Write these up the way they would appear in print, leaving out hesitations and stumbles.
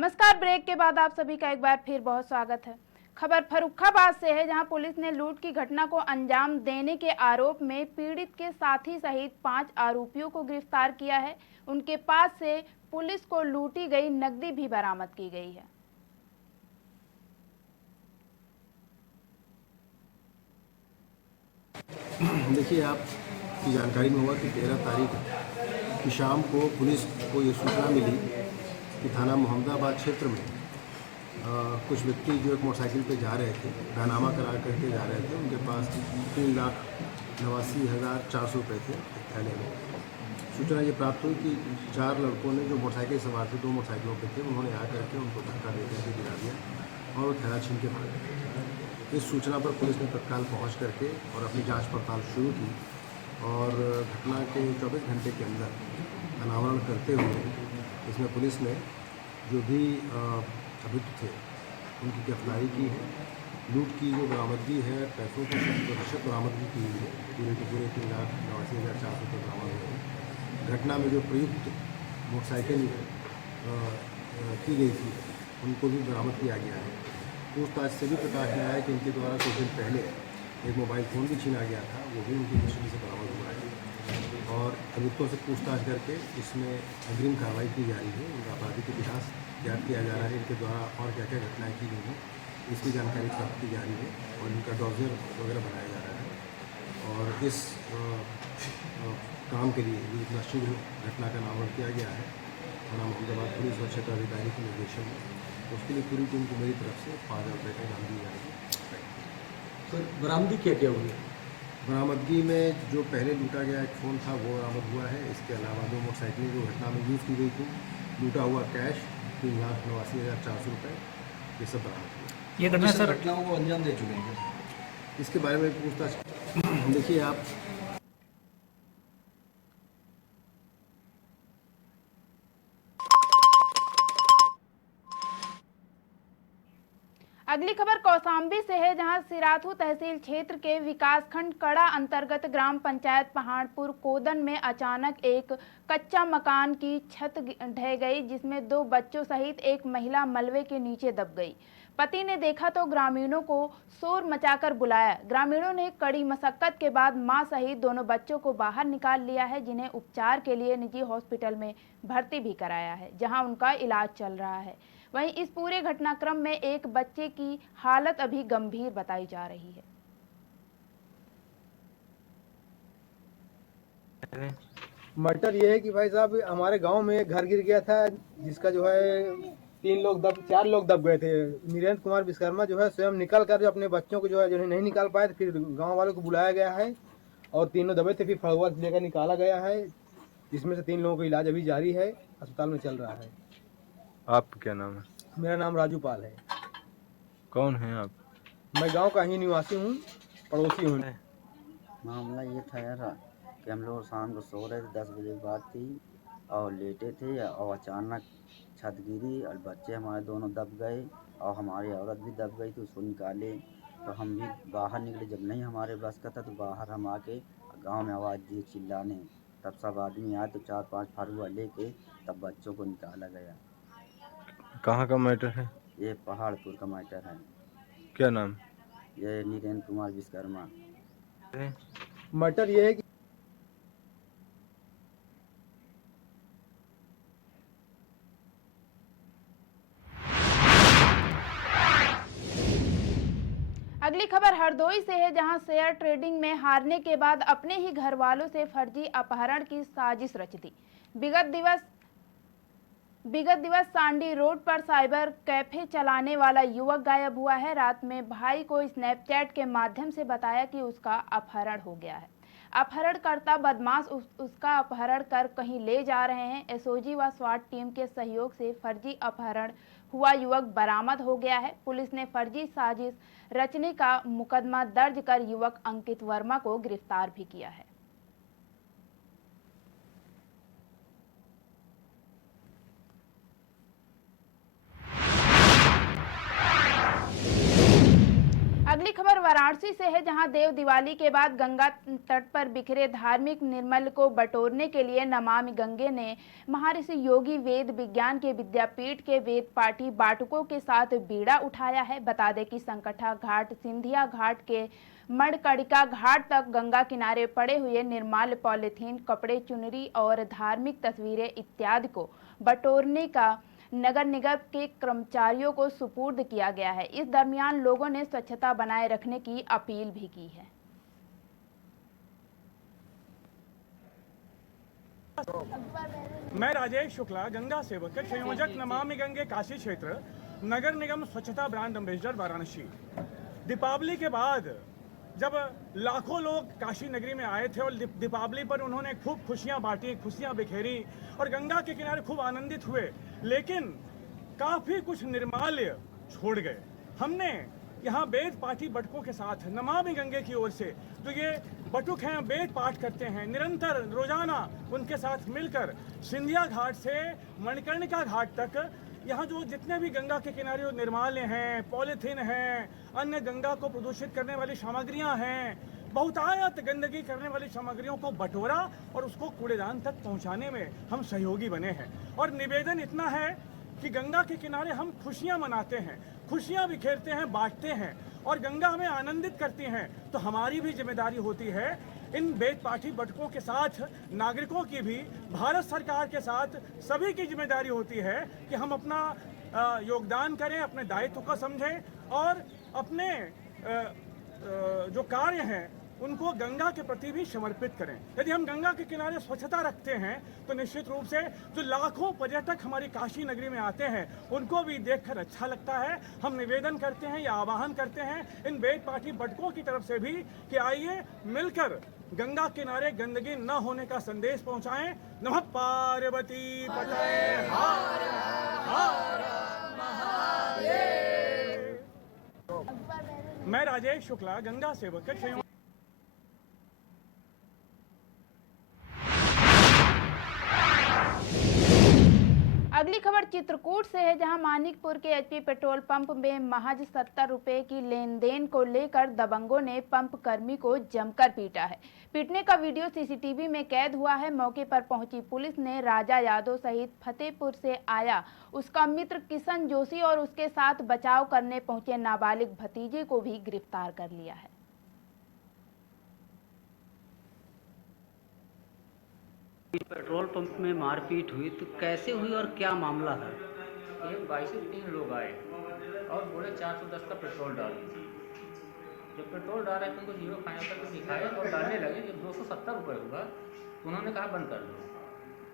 नमस्कार। ब्रेक के बाद आप सभी का एक बार फिर बहुत स्वागत है। खबर फर्रुखाबाद से है, जहां पुलिस ने लूट की घटना को अंजाम देने के आरोप में पीड़ित के साथी सहित 5 आरोपियों को गिरफ्तार किया है। उनके पास से पुलिस को लूटी गई नकदी भी बरामद की गई है। देखिए, आपकी जानकारी में हुआ कि 13 तारीख की शाम को पुलिस को ये सूचना मिली कि थाना मोहम्मदाबाद क्षेत्र में कुछ व्यक्ति जो एक मोटरसाइकिल पे जा रहे थे, बैनामा करा करके जा रहे थे। उनके पास 3,89,400 रुपये थे एक थैले में। सूचना ये प्राप्त हुई कि 4 लड़कों ने जो मोटरसाइकिल सवार थे, 2 मोटरसाइकिलों पे थे, उन्होंने आकर के उनको धक्का दे करके गिरा दिया और वो थैला छीन के भाग गए। इस सूचना पर पुलिस ने तत्काल पहुंच करके और अपनी जांच पड़ताल शुरू की और घटना के 24 घंटे के अंदर अनावरण करते हुए इसमें पुलिस ने जो भी अभियुक्त थे उनकी गिरफ्तारी की है। लूट की जो बरामदगी है, पैसों की 100% बरामदगी की हुई है। पूरे के पूरे 3,89,400 रुपये बरामद हुए हैं। घटना में जो प्रयुक्त मोटरसाइकिल की गई थी उनको भी बरामद किया गया है। पूछताछ से भी प्रकाश में आया कि इनके द्वारा कुछ दिन पहले एक मोबाइल फ़ोन भी छीना गया था, वो भी उनकी कस्टडी से बरामद हुआ है और अभियुक्तों से पूछताछ करके इसमें अग्रिम कार्रवाई की जा रही है। उनका आपराधिक इतिहास ज्ञात किया जा रहा है, इनके द्वारा और क्या क्या घटनाएँ की गई हैं इसकी जानकारी प्राप्त की जा रही है और इनका डॉसियर वगैरह बनाया जा रहा है। और इस काम के लिए ये इतना शीघ्र घटना का नामकरण किया गया है थाना मोहम्मदाबाद पुलिस और क्षेत्राधिकारी के निर्देशन में। उसके लिए पूरी टीम को मेरी तरफ से 5,000 रुपये का इनाम दी जाएगी। सर, बरामदगी क्या क्या हुई? बरामदगी में जो पहले लूटा गया एक फ़ोन था वो बरामद हुआ है। इसके अलावा 2 मोटरसाइकिलें जो घटना में यूज़ की गई थी, लूटा हुआ कैश 3,89,400 रुपये, ये सब बरामद हुआ। ये घटना सर घटनाओं को अंजाम दे चुके हैं। इसके बारे में पूछताछ देखिए आप अगली खबर कौसाम्बी से है, जहां सिराथू तहसील क्षेत्र के विकासखंड कड़ा अंतर्गत ग्राम पंचायत पहाड़पुर कोदन में अचानक एक कच्चा मकान की छत ढह गई, जिसमें 2 बच्चों सहित एक महिला मलबे के नीचे दब गई। पति ने देखा तो ग्रामीणों को शोर मचाकर बुलाया। ग्रामीणों ने कड़ी मशक्कत के बाद मां सहित दोनों बच्चों को बाहर निकाल लिया है, जिन्हें उपचार के लिए निजी हॉस्पिटल में भर्ती भी कराया है, जहां उनका इलाज चल रहा है। वहीं इस पूरे घटनाक्रम में एक बच्चे की हालत अभी गंभीर बताई जा रही है। मैटर ये है कि भाई साहब, हमारे गांव में एक घर गिर गया था, जिसका जो है 4 लोग दब गए थे। नीरेंद्र कुमार विश्वकर्मा जो है स्वयं निकल कर जो अपने बच्चों को जो है जो नहीं निकाल पाए थे, फिर गांव वालों को बुलाया गया है और तीनों दबे थे, फिर फड़ुआ लेकर निकाला गया है, जिसमें से 3 लोगों का इलाज अभी जारी है, अस्पताल में चल रहा है। आप क्या नाम है? मेरा नाम राजू पाल है। कौन है आप? मैं गाँव का ही निवासी हूँ, पड़ोसी हूँ। मामला ये था यार कि हम लोग शाम को सो रहे थे, 10 बजे की बात थी और लेटे थे और अचानक छत गिरी और बच्चे हमारे दोनों दब गए और हमारी औरत भी दब गई थी। उसको निकाले तो हम भी बाहर निकले। जब नहीं हमारे बस का था तो बाहर हम आके गांव में आवाज़ दिए चिल्लाने, तब सब आदमी आए तो 4-5 फरुआ लेके तब बच्चों को निकाला गया। कहाँ का मैटर है? ये पहाड़पुर का मैटर है। क्या नाम? ये नीरेंद्र कुमार विश्वकर्मा। मैटर ये है कि अगली खबर हरदोई से है, जहां शेयर ट्रेडिंग में हारने के बाद अपने ही घर वालों से फर्जी अपहरण की साजिश रच दी। विगत दिवस सांडी रोड पर साइबर कैफे चलाने वाला युवक गायब हुआ है। रात में भाई को स्नैपचैट के माध्यम से बताया कि उसका अपहरण हो गया है। अपहरणकर्ता बदमाश उसका अपहरण कर कहीं ले जा रहे हैं। एसओजी व स्वाट टीम के सहयोग से फर्जी अपहरण हुआ युवक बरामद हो गया है। पुलिस ने फर्जी साजिश रचने का मुकदमा दर्ज कर युवक अंकित वर्मा को गिरफ्तार भी किया है। अगली खबर वाराणसी से है, जहां देव दिवाली के बाद गंगा तट पर बिखरे धार्मिक निर्मल को बटोरने के लिए नमामि गंगे ने महर्षि योगी वेद विज्ञान के विद्यापीठ के वेद पाठी बाटुकों के साथ बीड़ा उठाया है। बता दें कि संकटा घाट, सिंधिया घाट के मणकणिका घाट तक गंगा किनारे पड़े हुए निर्माल्य, पॉलीथीन, कपड़े, चुनरी और धार्मिक तस्वीरें इत्यादि को बटोरने का नगर निगम के कर्मचारियों को सुपुर्द किया गया है। इस दरमियान लोगों ने स्वच्छता बनाए रखने की अपील भी की है। मैं राजेश शुक्ला, गंगा सेवक के संयोजक, नमामि गंगे काशी क्षेत्र, नगर निगम स्वच्छता ब्रांड एम्बेसडर वाराणसी। दीपावली के बाद जब लाखों लोग काशी नगरी में आए थे और दीपावली पर उन्होंने खूब खुशियां बांटी, खुशियां बिखेरी और गंगा के किनारे खूब आनंदित हुए, लेकिन काफी कुछ निर्माल्य छोड़ गए। हमने यहाँ वेद पाठी बटुकों के साथ नमामि गंगे की ओर से जो ये बटुक हैं, वेद पाठ करते हैं, निरंतर रोजाना उनके साथ मिलकर सिंधिया घाट से मणिकर्णिका घाट तक यहाँ जो जितने भी गंगा के किनारे जो निर्माल्य हैं, पॉलीथीन हैं, अन्य गंगा को प्रदूषित करने वाली सामग्रियाँ हैं, बहुतायत गंदगी करने वाली सामग्रियों को बटोरा और उसको कूड़ेदान तक पहुँचाने में हम सहयोगी बने हैं। और निवेदन इतना है कि गंगा के किनारे हम खुशियाँ मनाते हैं, खुशियाँ बिखेरते हैं, बांटते हैं और गंगा हमें आनंदित करती हैं, तो हमारी भी जिम्मेदारी होती है इन वेद पाठी बटुकों के साथ नागरिकों की भी, भारत सरकार के साथ सभी की जिम्मेदारी होती है कि हम अपना योगदान करें, अपने दायित्व को समझें और अपने जो कार्य हैं उनको गंगा के प्रति भी समर्पित करें। यदि हम गंगा के किनारे स्वच्छता रखते हैं तो निश्चित रूप से जो लाखों पर्यटक हमारी काशी नगरी में आते हैं उनको भी देखकर अच्छा लगता है। हम निवेदन करते हैं या आह्वान करते हैं इन वेद पाठी बटुकों की तरफ से भी कि आइए मिलकर गंगा किनारे गंदगी न होने का संदेश पहुंचाएं। नमः पार्वती पतये हर हर महादेव। मैं राजेश शुक्ला, गंगा सेवक के संयोजक। अगली खबर चित्रकूट से है, जहां मानिकपुर के एचपी पेट्रोल पंप में महज 70 रुपए की लेन देन को लेकर दबंगों ने पंप कर्मी को जमकर पीटा है। पीटने का वीडियो सीसीटीवी में कैद हुआ है। मौके पर पहुंची पुलिस ने राजा यादव सहित फतेहपुर से आया उसका मित्र किशन जोशी और उसके साथ बचाव करने पहुंचे नाबालिग भतीजे को भी गिरफ्तार कर लिया है। पेट्रोल पंप में मारपीट हुई तो कैसे हुई और क्या मामला है? एक बाइक से 3 लोग आए और बोले 410 का पेट्रोल डाल दीजिए। जब पेट्रोल डाल रहे थे उनको 0 फाइनल करके दिखाया और डालने लगे। जब 270 रुपये हुआ तो उन्होंने कहा बंद कर दो।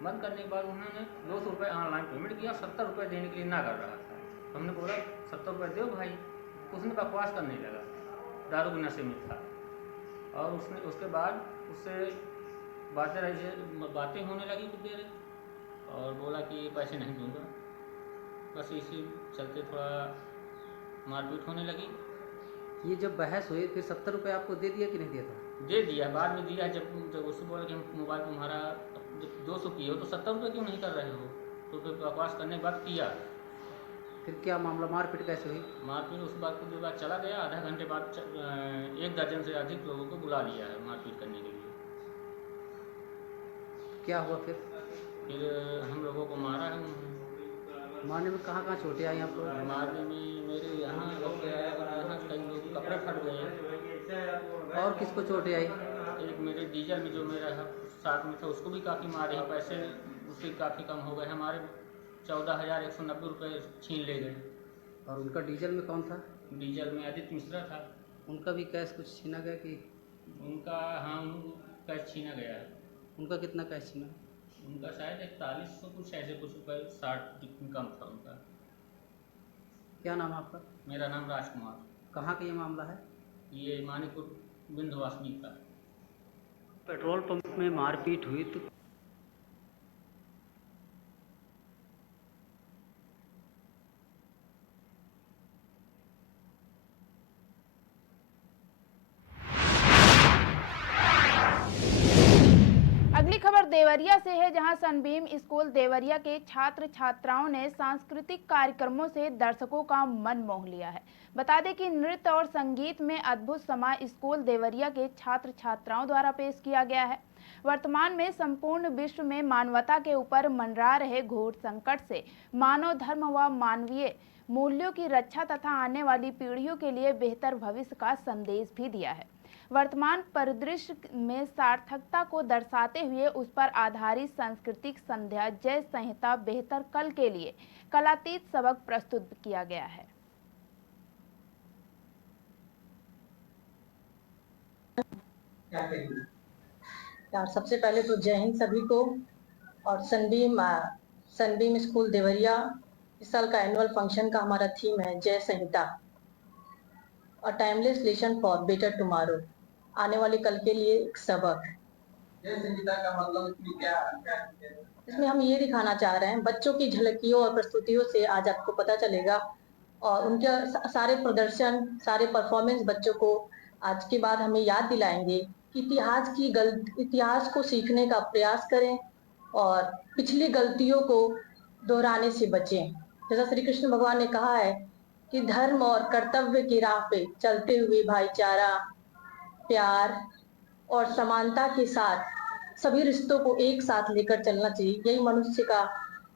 बंद करने के बाद उन्होंने 200 रुपये ऑनलाइन पेमेंट किया, 70 रुपये देने के लिए ना कर रहा था। तो हमने बोला 70 रुपये दो भाई। उसने बकवास करने लगा, दारू के नशे में था। और उसके बाद उससे बातें होने लगी कुछ देर और बोला कि ये पैसे नहीं दूंगा। बस इसी चलते थोड़ा मारपीट होने लगी। ये जब बहस हुई फिर 70 रुपये आपको दे दिया कि नहीं दिया था? दे दिया, बाद में दिया। जब उससे बोला कि हम मोबाइल तुम्हारा 200 किए हो तो 70 रुपये क्यों नहीं कर रहे हो, तो फिर बकवास करने के बाद किया। फिर क्या मामला, मारपीट कैसे हुई? मारपीट उस बात कुछ देर बाद चला गया। आधा घंटे बाद 1 दर्जन से अधिक लोगों को बुला लिया है मारपीट करने के लिए। क्या हुआ फिर? हम लोगों को मारा है उन्होंने। मारने में कहाँ चोटें आई आपको? मारने में मेरे यहाँ कई लोग कपड़े फट गए। और किसको चोटें आई? एक मेरे डीजल में जो मेरा साथ में था उसको भी काफ़ी मारे हैं। पैसे उससे काफ़ी कम हो गए। हमारे 14,190 रुपये छीन ले गए। और उनका डीजल में कौन था? डीजल में आदित्य मिश्रा था। उनका भी कैश कुछ छीना गया कि? उनका हाँ कैश छीना गया है। उनका कितना कैश छीना? उनका शायद 4100 कुछ ऐसे कुछ रुपये, 60 कम था उनका। क्या नाम है आपका? मेरा नाम राजकुमार। कहाँ का ये मामला है? ये मानिकपुर विंध्यवासिनी का। पेट्रोल पंप में मारपीट हुई तो देवरिया से है, जहां सनबीम स्कूल देवरिया के छात्र छात्राओं ने सांस्कृतिक कार्यक्रमों से दर्शकों का मन मोह लिया है। बता दें कि नृत्य और संगीत में अद्भुत समा स्कूल देवरिया के छात्र छात्राओं द्वारा पेश किया गया है। वर्तमान में संपूर्ण विश्व में मानवता के ऊपर मंडरा रहे घोर संकट से मानव धर्म व मानवीय मूल्यों की रक्षा तथा आने वाली पीढ़ियों के लिए बेहतर भविष्य का संदेश भी दिया है। वर्तमान परिदृश्य में सार्थकता को दर्शाते हुए उस पर आधारित सांस्कृतिक संध्या जय संहिता बेहतर कल के लिए कलातीत सबक प्रस्तुत किया गया है। यार सबसे पहले तो जय हिंद सभी को। और सनबीम स्कूल देवरिया इस साल का एनुअल फंक्शन का हमारा थीम है जय संहिता और timeless lesson for better tomorrow, आने वाले कल के लिए एक सबक। जय संहिता का मतलब क्या है? इसमें हम ये दिखाना चाह रहे हैं, बच्चों की झलकियों और प्रस्तुतियों से आज आपको पता चलेगा और उनके सारे प्रदर्शन, सारे परफॉर्मेंस बच्चों को आज के बाद हमें याद दिलाएंगे कि इतिहास को सीखने का प्रयास करें और पिछली गलतियों को दोहराने से बचें। जैसा श्री कृष्ण भगवान ने कहा है कि धर्म और कर्तव्य की राह पे चलते हुए भाईचारा, प्यार और समानता के साथ सभी रिश्तों को एक साथ लेकर चलना चाहिए। यही मनुष्य का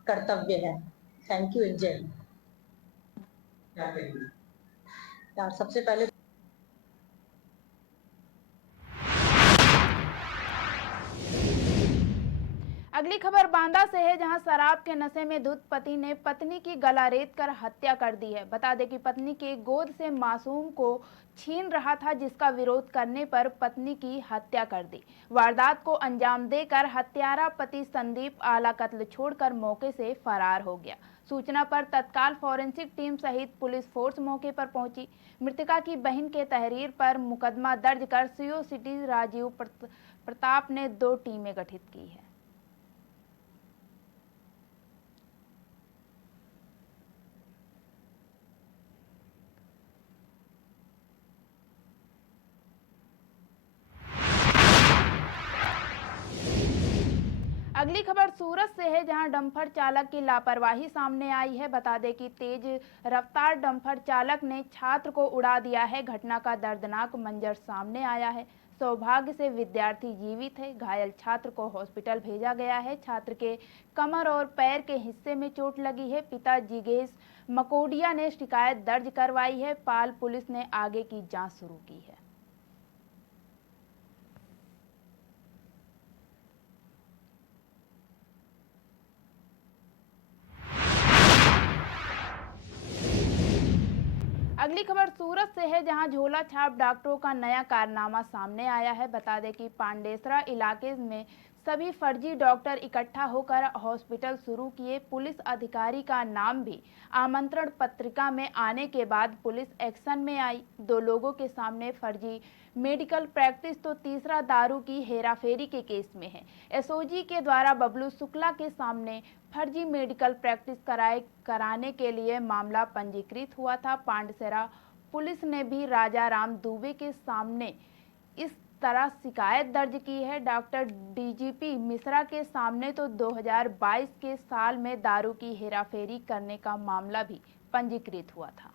कर्तव्य है। Thank you. जय यार सबसे पहले अगली खबर बांदा से है, जहां शराब के नशे में धुत पति ने पत्नी की गला रेत कर हत्या कर दी है। बता दें कि पत्नी के गोद से मासूम को छीन रहा था, जिसका विरोध करने पर पत्नी की हत्या कर दी। वारदात को अंजाम देकर हत्यारा पति संदीप आला कत्ल छोड़कर मौके से फरार हो गया। सूचना पर तत्काल फॉरेंसिक टीम सहित पुलिस फोर्स मौके पर पहुंची। मृतका की बहन के तहरीर पर मुकदमा दर्ज कर सीओ सिटी राजीव प्रताप ने 2 टीमें गठित की है। अगली खबर सूरत से है, जहां डंपर चालक की लापरवाही सामने आई है। बता दें कि तेज रफ्तार डंपर चालक ने छात्र को उड़ा दिया है। घटना का दर्दनाक मंजर सामने आया है। सौभाग्य से विद्यार्थी जीवित है। घायल छात्र को हॉस्पिटल भेजा गया है। छात्र के कमर और पैर के हिस्से में चोट लगी है। पिता जिगेश मकोडिया ने शिकायत दर्ज करवाई है। पाल पुलिस ने आगे की जांच शुरू की है। अगली खबर सूरत से है, जहां झोला छाप डॉक्टरों का नया कारनामा सामने आया है। बता दें कि पांडेसरा इलाके में सभी फर्जी डॉक्टर इकट्ठा होकर हॉस्पिटल शुरू किए। पुलिस अधिकारी का नाम भी आमंत्रण पत्रिका में आने के बाद पुलिस एक्शन में आई। 2 लोगों के सामने फर्जी मेडिकल प्रैक्टिस तो तीसरा दारू की हेराफेरी के केस में है। एसओजी के द्वारा बबलू शुक्ला के सामने फर्जी मेडिकल प्रैक्टिस कराने के लिए मामला पंजीकृत हुआ था। पांडेसरा पुलिस ने भी राजा राम दुबे के सामने इस तरह शिकायत दर्ज की है। डॉक्टर डीजीपी मिश्रा के सामने तो 2022 के साल में दारू की हेराफेरी करने का मामला भी पंजीकृत हुआ था।